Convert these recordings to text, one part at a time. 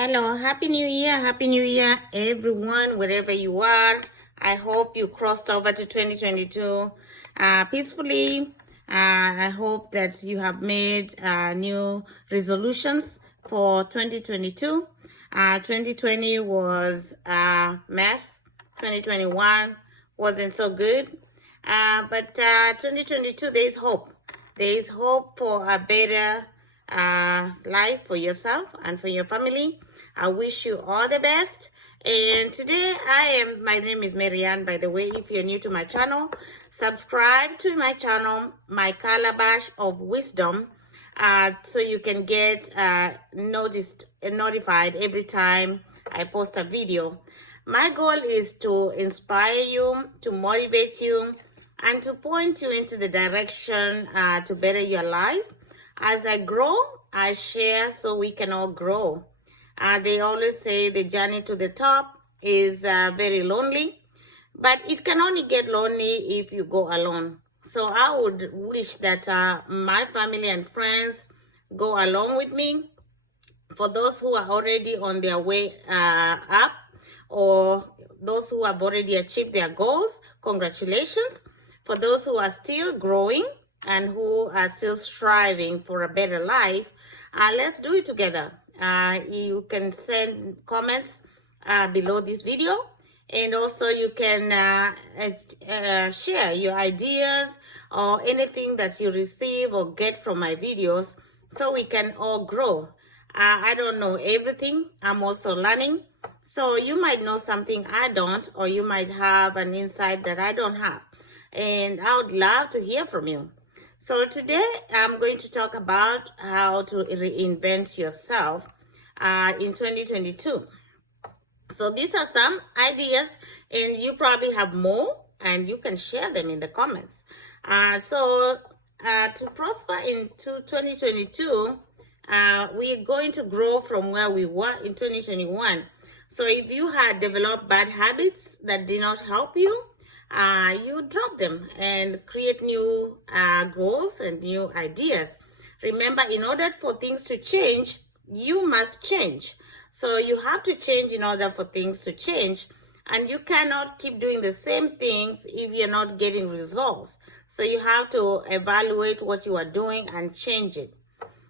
Hello, Happy New Year, everyone, wherever you are. I hope you crossed over to 2022 peacefully. I hope that you have made new resolutions for 2022. 2020 was a mess. 2021 wasn't so good. But 2022, there is hope. There is hope for a better life for yourself and for your family. I wish you all the best. And today my name is Marianne, by the way. If you're new to my channel, subscribe to my channel, My Calabash of Wisdom, so you can get notified every time I post a video. My goal is to inspire you, to motivate you, and to point you into the direction to better your life. As I grow, I share so we can all grow. They always say the journey to the top is very lonely, but it can only get lonely if you go alone. So I would wish that my family and friends go along with me. For those who are already on their way up, or those who have already achieved their goals, congratulations. For those who are still growing and who are still striving for a better life, let's do it together. You can send comments below this video, and also you can share your ideas or anything that you receive or get from my videos so we can all grow. I don't know everything. I'm also learning. So you might know something I don't, or you might have an insight that I don't have. And I would love to hear from you. So today I'm going to talk about how to reinvent yourself in 2022. So these are some ideas, and you probably have more, and you can share them in the comments. To prosper into 2022, we're going to grow from where we were in 2021. So if you had developed bad habits that did not help you, you drop them and create new goals and new ideas. Remember, in order for things to change, you must change. So you have to change in order for things to change. And you cannot keep doing the same things if you're not getting results. So you have to evaluate what you are doing and change it.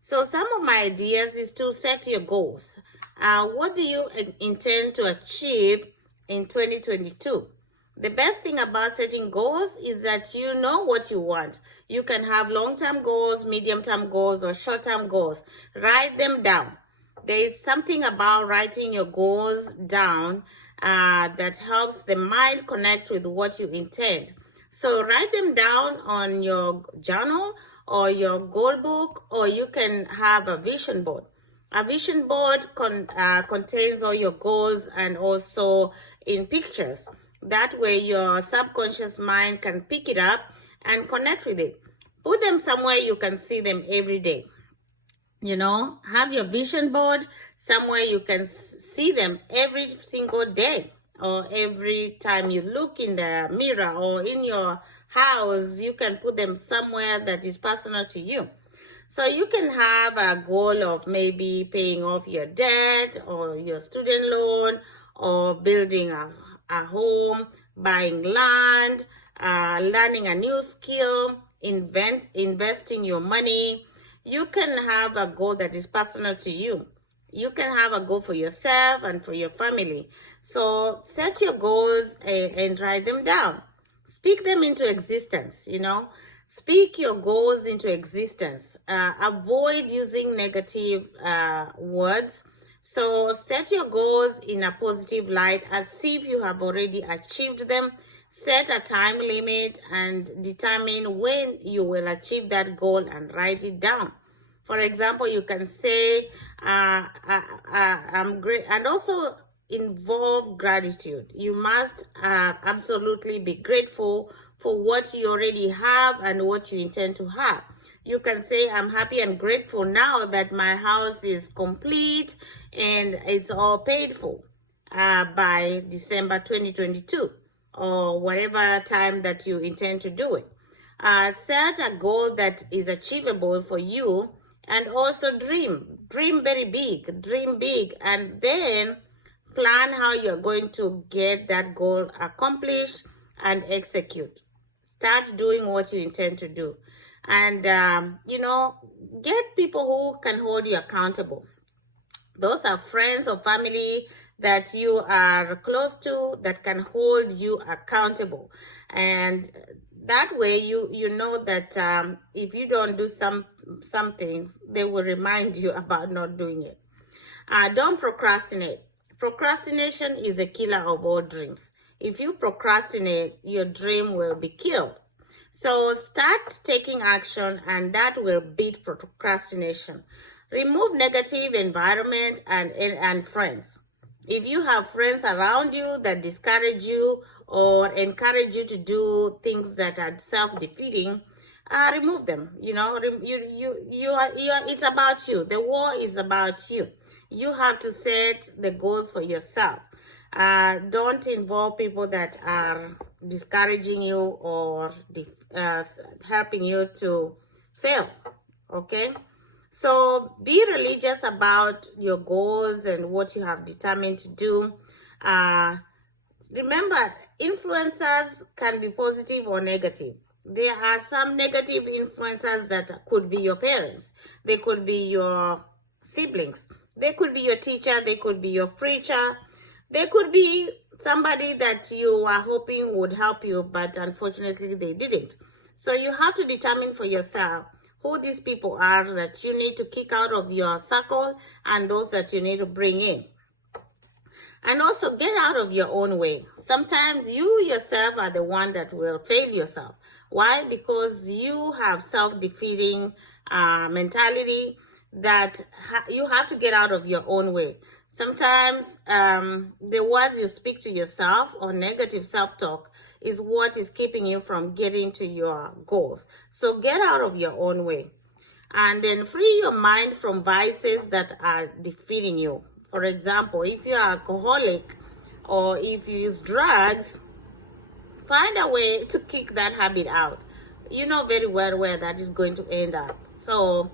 So some of my ideas is to set your goals. What do you intend to achieve in 2022? The best thing about setting goals is that you know what you want. You can have long-term goals, medium-term goals, or short-term goals. Write them down. There is something about writing your goals down that helps the mind connect with what you intend. So write them down on your journal or your goal book, or you can have a vision board. A vision board contains all your goals and also in pictures. That way your subconscious mind can pick it up and connect with it. Put them somewhere you can see them every day. You know, have your vision board somewhere you can see them every single day, or every time you look in the mirror or in your house, you can put them somewhere that is personal to you. So you can have a goal of maybe paying off your debt or your student loan, or building a home, buying land, learning a new skill, investing your money. You can have a goal that is personal to you. You can have a goal for yourself and for your family. So set your goals and write them down. Speak them into existence, you know. Speak your goals into existence. Avoid using negative words. So set your goals in a positive light as if you have already achieved them. Set a time limit and determine when you will achieve that goal and write it down. For example, you can say, I'm great, and also involve gratitude. You must absolutely be grateful for what you already have and what you intend to have. You can say, I'm happy and grateful now that my house is complete and it's all paid for by December 2022, or whatever time that you intend to do it. Set a goal that is achievable for you And also dream very big, dream big, and then plan how you're going to get that goal accomplished and execute. Start doing what you intend to do. And, get people who can hold you accountable. Those are friends or family that you are close to that can hold you accountable. And that way you know that if you don't do something, they will remind you about not doing it. Don't procrastinate. Procrastination is a killer of all dreams. If you procrastinate, your dream will be killed. So start taking action, and that will beat procrastination. Remove negative environment and friends. If you have friends around you that discourage you or encourage you to do things that are self-defeating, remove them. It's about you. The war is about you. You have to set the goals for yourself. Don't involve people that are discouraging you or helping you to fail. Okay? So be religious about your goals and what you have determined to do. Remember, influencers can be positive or negative. There are some negative influencers that could be your parents. They could be your siblings. They could be your teacher. They could be your preacher. They could be somebody that you are hoping would help you, but unfortunately they didn't. So you have to determine for yourself who these people are that you need to kick out of your circle and those that you need to bring in. And also get out of your own way. Sometimes you yourself are the one that will fail yourself. Why? Because you have self-defeating mentality that you have to get out of your own way. Sometimes the words you speak to yourself or negative self-talk is what is keeping you from getting to your goals. So get out of your own way. And then free your mind from vices that are defeating you. For example, if you're alcoholic or if you use drugs, find a way to kick that habit out. You know very well where that is going to end up. So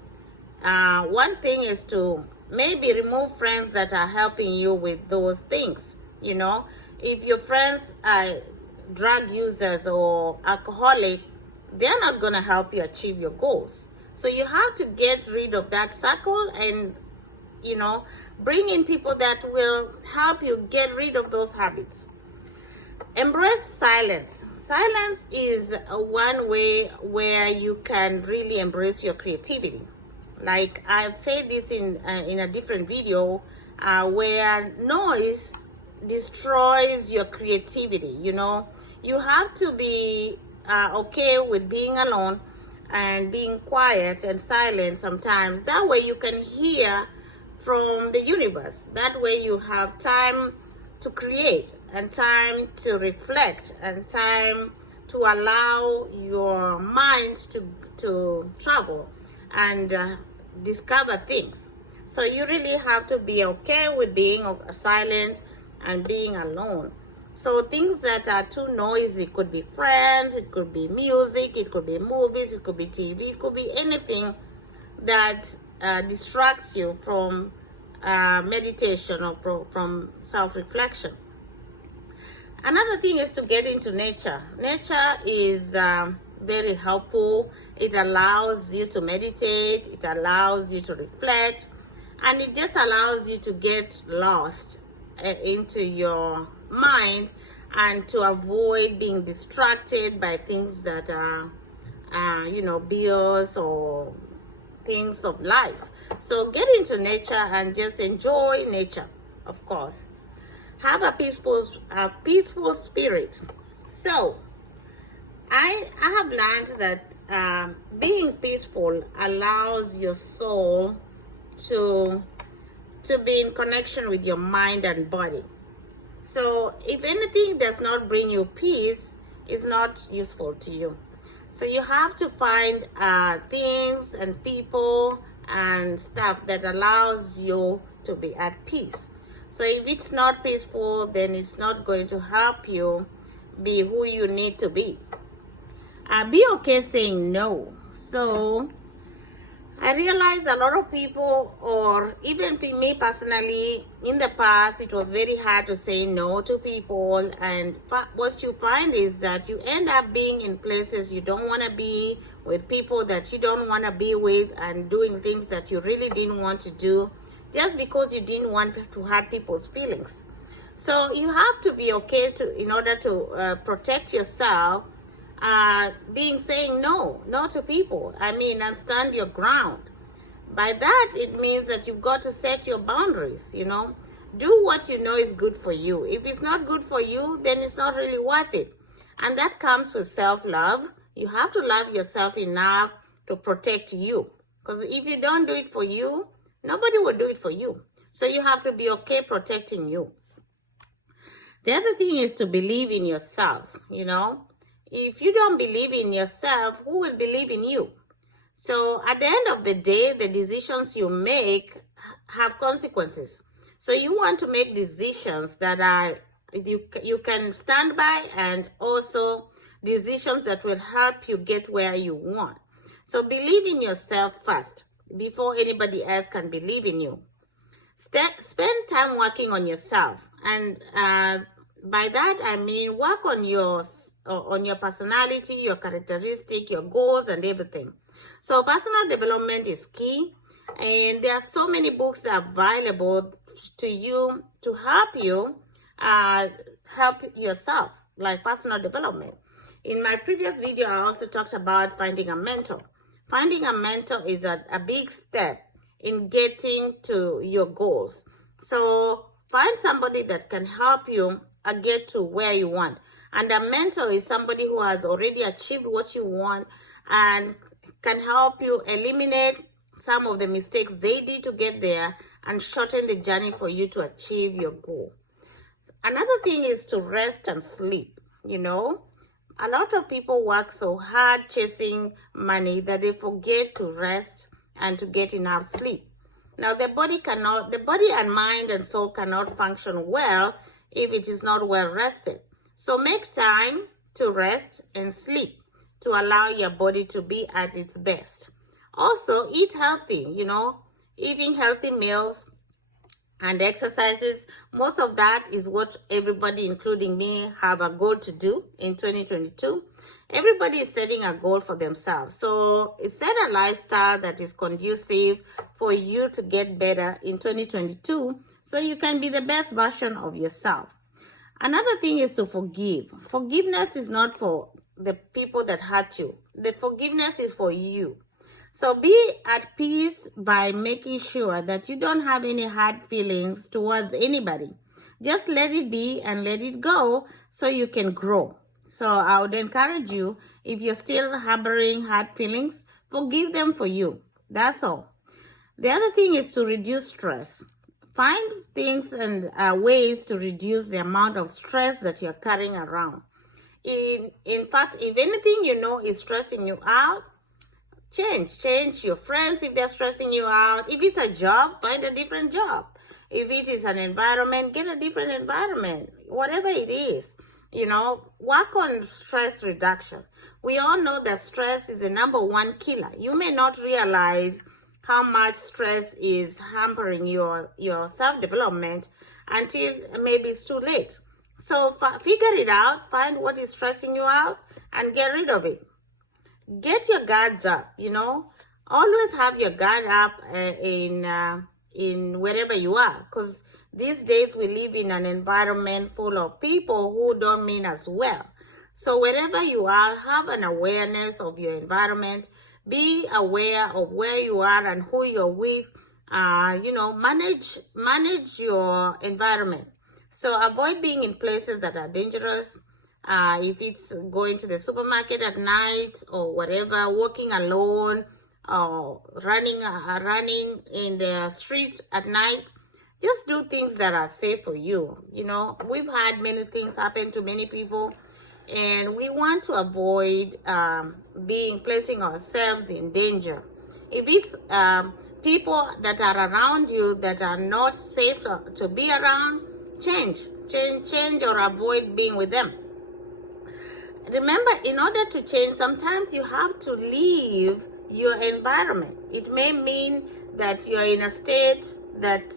one thing is to maybe remove friends that are helping you with those things. If your friends are drug users or alcoholic, they're not going to help you achieve your goals. So you have to get rid of that circle and bring in people that will help you get rid of those habits. Embrace silence. Silence is one way where you can really embrace your creativity. Like I've said this in a different video, where noise destroys your creativity. You have to be okay with being alone and being quiet and silent sometimes. That way you can hear from the universe. That way you have time to create and time to reflect and time to allow your mind to travel and discover things. So you really have to be okay with being silent and being alone. So things that are too noisy, it could be friends, it could be music, it could be movies, it could be TV, it could be anything that distracts you from meditation or from self-reflection. Another thing is to get into nature. Nature is very helpful. It allows you to meditate, it allows you to reflect, and it just allows you to get lost into your mind and to avoid being distracted by things that are bills or things of life. So get into nature and just enjoy nature, of course. Have a peaceful spirit. So I have learned that being peaceful allows your soul to be in connection with your mind and body. So if anything does not bring you peace, it's not useful to you. So you have to find things and people and stuff that allows you to be at peace. So if it's not peaceful, then it's not going to help you be who you need to be. Be okay saying no. So I realize a lot of people, or even me personally, in the past, it was very hard to say no to people. And what you find is that you end up being in places you don't want to be, with people that you don't want to be with, and doing things that you really didn't want to do just because you didn't want to hurt people's feelings. So you have to be okay in order to protect yourself, being saying no to people. I mean, and stand your ground. By that, it means that you've got to set your boundaries, Do what you know is good for you. If it's not good for you, then it's not really worth it. And that comes with self-love. You have to love yourself enough to protect you. Because if you don't do it for you, nobody will do it for you. So you have to be okay protecting you. The other thing is to believe in yourself, If you don't believe in yourself, who will believe in you? So at the end of the day, the decisions you make have consequences. So you want to make decisions that are you can stand by, and also decisions that will help you get where you want. So believe in yourself first before anybody else can believe in you. Spend time working on yourself, and by that I mean work on your personality, your characteristic, your goals, and everything. So personal development is key, and there are so many books that are available to you to help you help yourself, like personal development. In my previous video, I also talked about finding a mentor. Finding a mentor is a big step in getting to your goals. So find somebody that can help you get to where you want. And a mentor is somebody who has already achieved what you want and can help you eliminate some of the mistakes they did to get there and shorten the journey for you to achieve your goal. Another thing is to rest and sleep. A lot of people work so hard chasing money that they forget to rest and to get enough sleep. Now, the body and mind and soul cannot function well if it is not well rested. So make time to rest and sleep to allow your body to be at its best. Also, eat healthy, eating healthy meals and exercises. Most of that is what everybody, including me, have a goal to do in 2022. Everybody is setting a goal for themselves. So set a lifestyle that is conducive for you to get better in 2022 so you can be the best version of yourself. Another thing is to forgive. Forgiveness is not for the people that hurt you. The forgiveness is for you. So be at peace by making sure that you don't have any hard feelings towards anybody. Just let it be and let it go so you can grow. So I would encourage you, if you're still harboring hard feelings, forgive them for you. That's all. The other thing is to reduce stress. Find things and ways to reduce the amount of stress that you're carrying around. In fact, if anything is stressing you out, change your friends if they're stressing you out. If it's a job, find a different job. If it is an environment, get a different environment. Whatever it is, work on stress reduction. We all know that stress is the number one killer. You may not realize how much stress is hampering your self-development until maybe it's too late. So figure it out, find what is stressing you out, and get rid of it. Get your guards up, Always have your guard up in wherever you are, because these days we live in an environment full of people who don't mean us well. So wherever you are, have an awareness of your environment. Be aware of where you are and who you're with. Manage your environment. So avoid being in places that are dangerous. If it's going to the supermarket at night or whatever, walking alone or running in the streets at night, just do things that are safe for you. We've had many things happen to many people, and we want to avoid placing ourselves in danger. If it's people that are around you that are not safe to be around, change or avoid being with them. Remember, in order to change, sometimes you have to leave your environment. It may mean that you're in a state that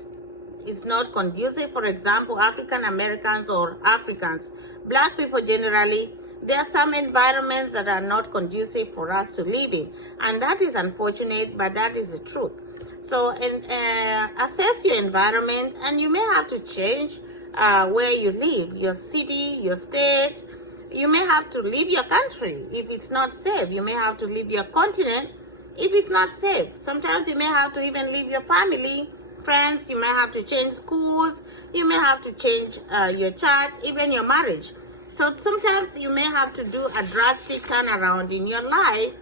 is not conducive. For example, African Americans or Africans, Black people generally, there are some environments that are not conducive for us to live in. And that is unfortunate, but that is the truth. So assess your environment, and you may have to change where you live, your city, your state. You may have to leave your country if it's not safe. You may have to leave your continent if it's not safe. Sometimes you may have to even leave your family, friends. You may have to change schools. You may have to change your church, even your marriage. So sometimes you may have to do a drastic turnaround in your life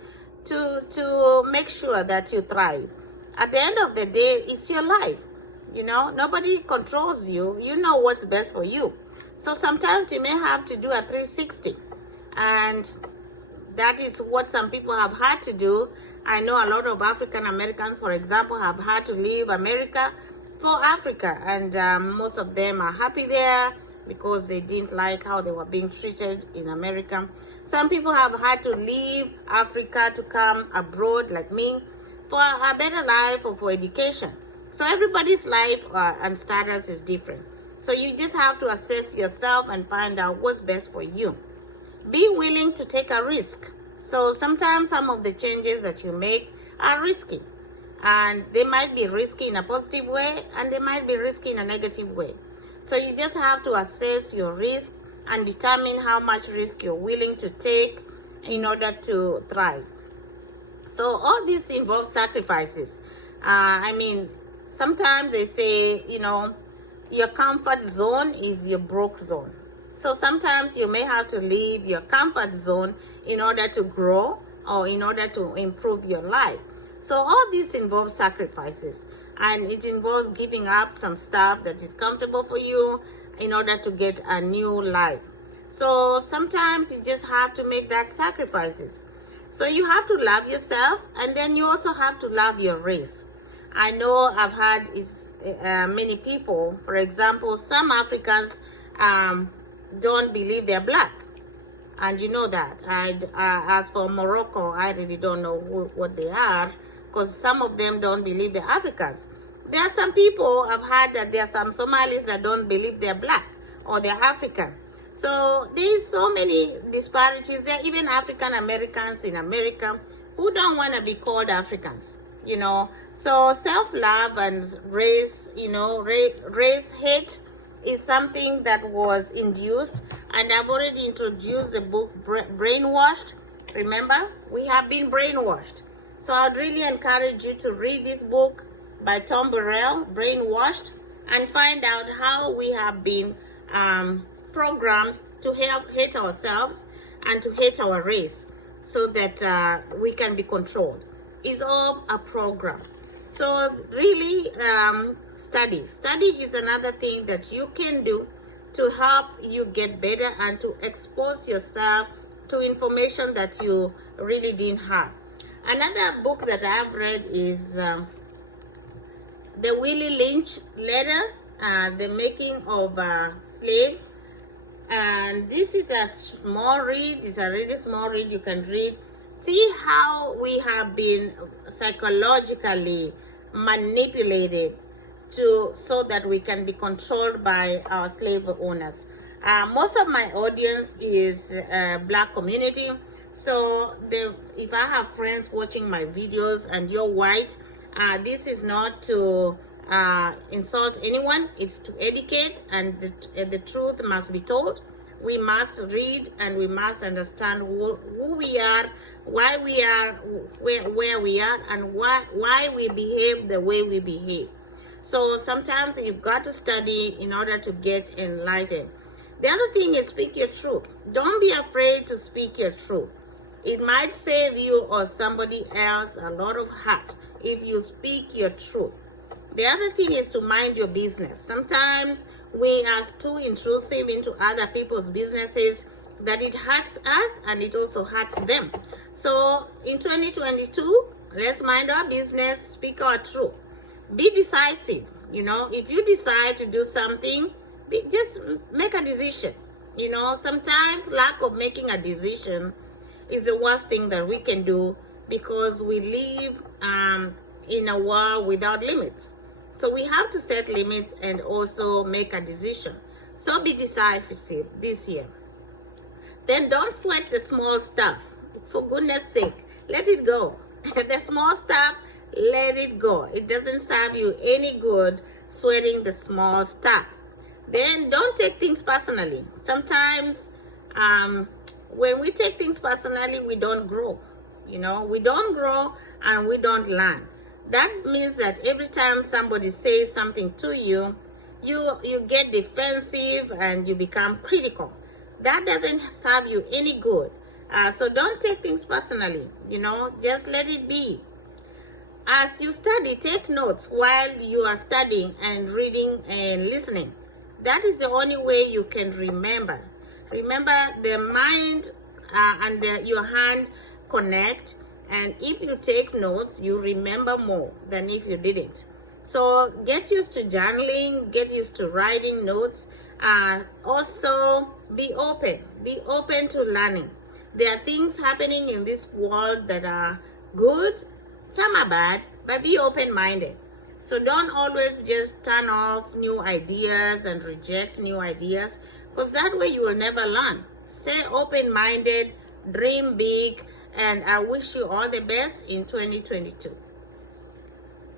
to make sure that you thrive. At the end of the day, it's your life. Nobody controls you. You know what's best for you. So sometimes you may have to do a 360. And that is what some people have had to do. I know a lot of African Americans, for example, have had to leave America for Africa. And most of them are happy there because they didn't like how they were being treated in America. Some people have had to leave Africa to come abroad, like me, for a better life or for education. So everybody's life and status is different. So you just have to assess yourself and find out what's best for you. Be willing to take a risk. So sometimes some of the changes that you make are risky. And they might be risky in a positive way, and they might be risky in a negative way. So you just have to assess your risk and determine how much risk you're willing to take in order to thrive. So all this involves sacrifices. Sometimes they say, your comfort zone is your broke zone. So sometimes you may have to leave your comfort zone in order to grow or in order to improve your life. So all this involves sacrifices, and it involves giving up some stuff that is comfortable for you in order to get a new life. So sometimes you just have to make that sacrifices. So you have to love yourself, and then you also have to love your race. I know I've had many people, for example, some Africans don't believe they're Black. And you know that. As for Morocco, I really don't know what they are, because some of them don't believe they're Africans. There are some people I've heard that there are some Somalis that don't believe they're Black or they're African. So there's so many disparities. There are even African Americans in America who don't want to be called Africans. So self-love and race, race hate is something that was induced. And I've already introduced the book Brainwashed. Remember, we have been brainwashed. So I'd really encourage you to read this book by Tom Burrell, Brainwashed, and find out how we have been programmed to hate ourselves and to hate our race so that we can be controlled. It's all a program. So really study. Study is another thing that you can do to help you get better and to expose yourself to information that you really didn't have. Another book that I've read is The Willie Lynch Letter, The Making of a Slave. And this is a small read. It's a really small read you can read. See how we have been psychologically manipulated so that we can be controlled by our slave owners. Most of my audience is Black community. So if I have friends watching my videos and you're white, this is not to insult anyone. It's to educate, and the truth must be told. We must read and we must understand who we are, why we are where we are, and why we behave the way we behave. So sometimes you've got to study in order to get enlightened. The other thing is speak your truth. Don't be afraid to speak your truth. It might save you or somebody else a lot of hurt if you speak your truth. The other thing is to mind your business. Sometimes we are too intrusive into other people's businesses that it hurts us and it also hurts them. So in 2022, let's mind our business, speak our truth. Be decisive. If you decide to do something, just make a decision. Sometimes lack of making a decision is the worst thing that we can do because we live in a world without limits. So we have to set limits and also make a decision. So be decisive this year. Then don't sweat the small stuff. For goodness sake, let it go. The small stuff, let it go. It doesn't serve you any good sweating the small stuff. Then don't take things personally. Sometimes when we take things personally, we don't grow. We don't grow and we don't learn. That means that every time somebody says something to you, you get defensive and you become critical. That doesn't serve you any good. So don't take things personally. Just let it be. As you study, take notes while you are studying and reading and listening. That is the only way you can remember. Remember, the mind and your hand connect, and if you take notes, you remember more than if you didn't. So get used to journaling, get used to writing notes. Also, be open to learning. There are things happening in this world that are good, some are bad, but be open-minded. So don't always just turn off new ideas and reject new ideas, because that way you will never learn. Stay open-minded, dream big, and I wish you all the best in 2022.